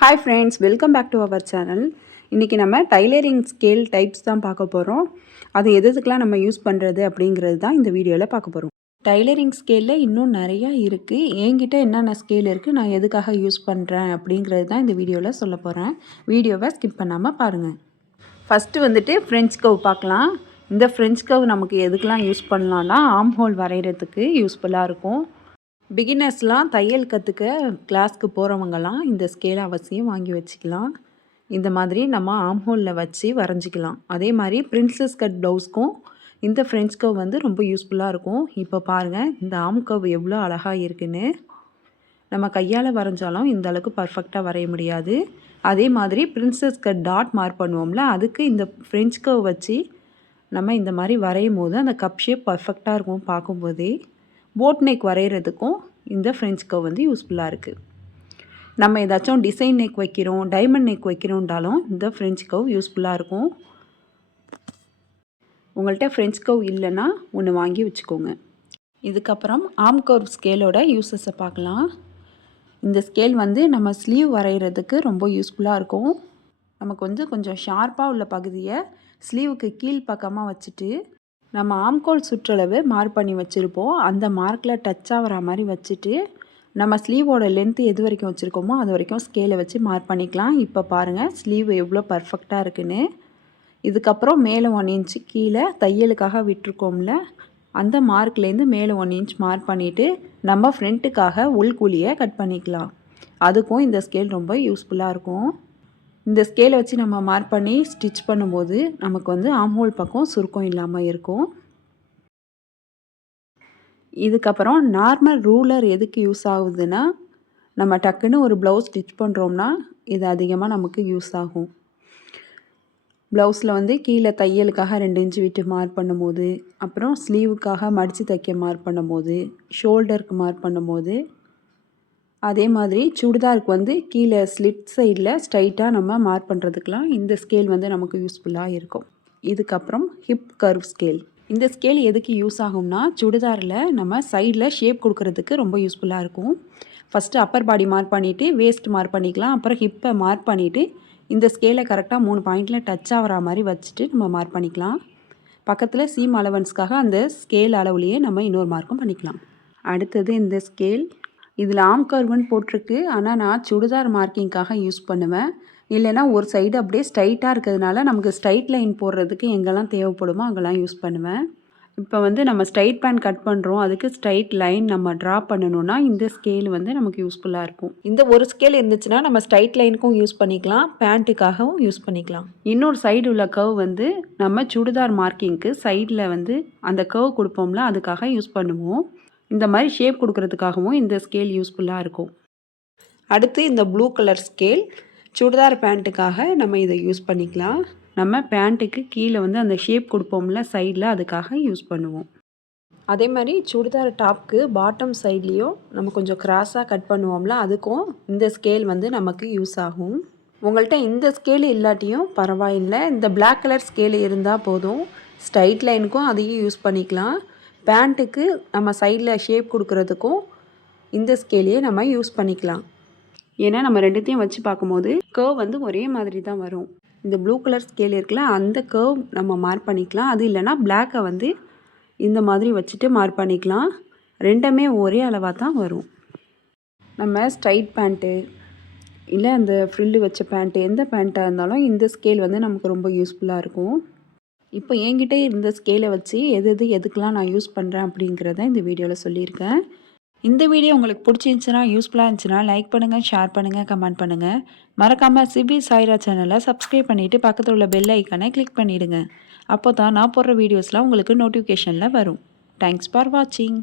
Hi friends, welcome back to our channel. இன்றைக்கி நம்ம tailoring scale types தான் பார்க்க போகிறோம். அது எதுக்கெலாம் நம்ம யூஸ் பண்ணுறது அப்படிங்கிறது தான் இந்த வீடியோவில் பார்க்க போகிறோம். டைலரிங் ஸ்கேலில் இன்னும் நிறையா இருக்குது. என்கிட்ட என்னென்ன ஸ்கேல் இருக்குது, நான் எதுக்காக யூஸ் பண்ணுறேன் அப்படிங்கிறது தான் இந்த வீடியோவில் சொல்ல போகிறேன். வீடியோவை ஸ்கிப் பண்ணாமல் பாருங்கள். ஃபஸ்ட்டு வந்துட்டு ஃப்ரெஞ்ச் கர்வ் பார்க்கலாம். இந்த ஃப்ரெஞ்ச் கர்வ் நமக்கு எதுக்கெலாம் யூஸ் பண்ணலான்னா, ஆர்ம் ஹோல் வரைகிறதுக்கு யூஸ்ஃபுல்லாக இருக்கும். பிகினர்ஸ்லாம் தையல் கற்றுக்க கிளாஸ்க்கு போகிறவங்கலாம் இந்த ஸ்கேலை அவசியம் வாங்கி வச்சுக்கலாம். இந்த மாதிரி நம்ம ஆர்ம் ஹோலில் வச்சு வரைஞ்சிக்கலாம். அதே மாதிரி பிரின்சஸ் கட் ப்ளவுஸ்க்கும் இந்த ஃப்ரெஞ்ச் கர்வ் வந்து ரொம்ப யூஸ்ஃபுல்லாக இருக்கும். இப்போ பாருங்கள், இந்த ஆர்ம் கர்வ் எவ்வளோ அழகாக இருக்குன்னு. நம்ம கையால் வரைஞ்சாலும் இந்த அளவுக்கு பர்ஃபெக்டாக வரைய முடியாது. அதே மாதிரி பிரின்சஸ் கட் டாட் மார்க் பண்ணுவோம்ல, அதுக்கு இந்த ஃப்ரெஞ்ச் கர்வ் வச்சு நம்ம இந்த மாதிரி வரையும் போது அந்த கப் ஷேப் பர்ஃபெக்டாக இருக்கும் பார்க்கும்போதே. போட் நெக் வரைகிறதுக்கும் இந்த ஃப்ரெஞ்ச் கர்வ் வந்து யூஸ்ஃபுல்லாக இருக்குது. நம்ம ஏதாச்சும் டிசைன் நெக் வைக்கிறோம், டைமண்ட் நெக் வைக்கிறோன்றாலும் இந்த ஃப்ரெஞ்ச் கர்வ் யூஸ்ஃபுல்லாக இருக்கும். உங்கள்கிட்ட ஃப்ரெஞ்ச் கர்வ் இல்லைன்னா ஒன்று வாங்கி வச்சுக்கோங்க. இதுக்கப்புறம் ஆர்ம் கர்வ் ஸ்கேலோட யூஸஸை பார்க்கலாம். இந்த ஸ்கேல் வந்து நம்ம ஸ்லீவ் வரைகிறதுக்கு ரொம்ப யூஸ்ஃபுல்லாக இருக்கும். நமக்கு வந்து கொஞ்சம் ஷார்ப்பாக உள்ள பகுதியை ஸ்லீவுக்கு கீழ் பக்கமாக வச்சுட்டு நம்ம ஆம்கோல் சுற்றளவு மார்க் பண்ணி வச்சுருப்போம். அந்த மார்க்கில் டச் ஆகிற மாதிரி வச்சுட்டு நம்ம ஸ்லீவோட லென்த்து எது வரைக்கும் வச்சுருக்கோமோ அது வரைக்கும் ஸ்கேலை வச்சு மார்க் பண்ணிக்கலாம். இப்போ பாருங்கள் ஸ்லீவ் எவ்வளோ பர்ஃபெக்டாக இருக்குன்னு. இதுக்கப்புறம் மேலே 1 இன்ச்சு கீழே தையலுக்காக விட்டுருக்கோம்ல, அந்த மார்க்லேருந்து மேலே 1 இன்ச் மார்க் பண்ணிவிட்டு நம்ம ஃப்ரண்ட்டுக்காக உள்குழியை கட் பண்ணிக்கலாம். அதுக்கும் இந்த ஸ்கேல் ரொம்ப யூஸ்ஃபுல்லாக இருக்கும். இந்த ஸ்கேலை வச்சு நம்ம மார்க் பண்ணி ஸ்டிச் பண்ணும்போது நமக்கு வந்து ஆர்ம் ஹோல் பக்கம் சுருக்கம் இல்லாமல் இருக்கும். இதுக்கப்புறம் நார்மல் ரூலர் எதுக்கு யூஸ் ஆகுதுன்னா, நம்ம டக்குன்னு ஒரு ப்ளவுஸ் ஸ்டிச் பண்ணுறோம்னா இது அதிகமாக நமக்கு யூஸ் ஆகும். ப்ளவுஸில் வந்து கீழே தையலுக்காக 2 இன்ச்சு விட்டு மார்க் பண்ணும்போது, அப்புறம் ஸ்லீவுக்காக மடித்து தைக்க மார்க் பண்ணும்போது, ஷோல்டருக்கு மார்க் பண்ணும்போது, அதே மாதிரி சுடிதாருக்கு வந்து கீழே ஸ்லிட் சைடில் ஸ்ட்ரைட்டாக நம்ம மார்க் பண்ணுறதுக்கெலாம் இந்த ஸ்கேல் வந்து நமக்கு யூஸ்ஃபுல்லாக இருக்கும். இதுக்கப்புறம் ஹிப் கர்வ் ஸ்கேல். இந்த ஸ்கேல் எதுக்கு யூஸ் ஆகும்னா, சுடிதாரில் நம்ம சைடில் ஷேப் கொடுக்கறதுக்கு ரொம்ப யூஸ்ஃபுல்லாக இருக்கும். ஃபஸ்ட்டு அப்பர் பாடி மார்க் பண்ணிவிட்டு வேஸ்ட் மார்க் பண்ணிக்கலாம். அப்புறம் ஹிப்பை மார்க் பண்ணிவிட்டு இந்த ஸ்கேலை கரெக்டாக 3 பாயிண்டில் டச் ஆகிற மாதிரி வச்சுட்டு நம்ம மார்க் பண்ணிக்கலாம். பக்கத்தில் சீம் அலவன்ஸ்க்காக அந்த ஸ்கேல் அளவுலேயே நம்ம இன்னொரு மார்க்கும் பண்ணிக்கலாம். அடுத்தது இந்த ஸ்கேல். இதில் ஆர்ம் கர்வுன்னு போட்டிருக்கு. ஆனால் நான் சுடிதார் மார்க்கிங்காக யூஸ் பண்ணுவேன். இல்லைனா ஒரு சைடு அப்படியே ஸ்ட்ரைட்டாக இருக்கிறதுனால நமக்கு ஸ்ட்ரைட் லைன் போடுறதுக்கு எங்கெல்லாம் தேவைப்படுமோ அங்கெல்லாம் யூஸ் பண்ணுவேன். இப்போ வந்து நம்ம ஸ்ட்ரைட் பேண்ட் கட் பண்ணுறோம், அதுக்கு ஸ்ட்ரைட் லைன் நம்ம ட்ரா பண்ணணுன்னா இந்த ஸ்கேல் வந்து நமக்கு யூஸ்ஃபுல்லாக இருக்கும். இந்த ஒரு ஸ்கேல் இருந்துச்சுன்னா நம்ம ஸ்ட்ரைட் லைனுக்கும் யூஸ் பண்ணிக்கலாம், பேண்ட்டுக்காகவும் யூஸ் பண்ணிக்கலாம். இன்னொரு சைடு உள்ள கர்வ் வந்து நம்ம சுடிதார் மார்க்கிங்க்கு சைடில் வந்து அந்த கர்வ் கொடுப்போம்ல, அதுக்காக யூஸ் பண்ணுவோம். இந்த மாதிரி ஷேப் கொடுக்கறதுக்காகவும் இந்த ஸ்கேல் யூஸ்ஃபுல்லாக இருக்கும். அடுத்து இந்த ப்ளூ கலர் ஸ்கேல். சுடிதார் பேண்ட்டுக்காக நம்ம இதை யூஸ் பண்ணிக்கலாம். நம்ம பேண்ட்டுக்கு கீழே வந்து அந்த ஷேப் கொடுப்போம்ல சைடில், அதுக்காக யூஸ் பண்ணுவோம். அதே மாதிரி சுடிதார் டாப்க்கு பாட்டம் சைட்லேயும் நம்ம கொஞ்சம் கிராஸாக கட் பண்ணுவோம்ல, அதுக்கும் இந்த ஸ்கேல் வந்து நமக்கு யூஸ் ஆகும். உங்கள்கிட்ட இந்த ஸ்கேல் இல்லாட்டியும் பரவாயில்லை, இந்த பிளாக் கலர் ஸ்கேல் இருந்தால் போதும். ஸ்ட்ரைட் லைனுக்கும் அதையும் யூஸ் பண்ணிக்கலாம். பேண்ட்டுக்கு நம்ம சைடில் ஷேப் கொடுக்கறதுக்கும் இந்த ஸ்கேலையே நம்ம யூஸ் பண்ணிக்கலாம். ஏன்னா நம்ம ரெண்டுத்தையும் வச்சு பார்க்கும்போது கர்வ் வந்து ஒரே மாதிரி தான் வரும். இந்த ப்ளூ கலர் ஸ்கேல் இருக்குல்ல, அந்த கர்வ் நம்ம மார்க் பண்ணிக்கலாம். அது இல்லைனா பிளாக்கை வந்து இந்த மாதிரி வச்சுட்டு மார்க் பண்ணிக்கலாம். ரெண்டுமே ஒரே அளவாக தான் வரும். நம்ம ஸ்ட்ரைட் பேண்ட்டு இல்லை அந்த ஃப்ரில்லு வச்ச பேண்ட்டு எந்த பேண்ட்டாக இருந்தாலும் இந்த ஸ்கேல் வந்து நமக்கு ரொம்ப யூஸ்ஃபுல்லாக இருக்கும். இப்போ என்கிட்ட இந்த ஸ்கேலை வச்சு எதுக்கெலாம் நான் யூஸ் பண்ணுறேன் அப்படிங்கிறத இந்த வீடியோவில் சொல்லியிருக்கேன். இந்த வீடியோ உங்களுக்கு பிடிச்சிருந்துச்சுன்னா, யூஸ்ஃபுல்லாக இருந்துச்சுன்னா லைக் பண்ணுங்கள், ஷேர் பண்ணுங்கள், கமெண்ட் பண்ணுங்கள். மறக்காமல் சிபி சாய்ரா சேனலை சப்ஸ்கிரைப் பண்ணிவிட்டு பக்கத்தில் உள்ள பெல் ஐக்கானை கிளிக் பண்ணிவிடுங்க. அப்போ தான் நான் போடுற வீடியோஸ்லாம் உங்களுக்கு நோட்டிஃபிகேஷனில் வரும். தேங்க்ஸ் ஃபார் வாட்சிங்.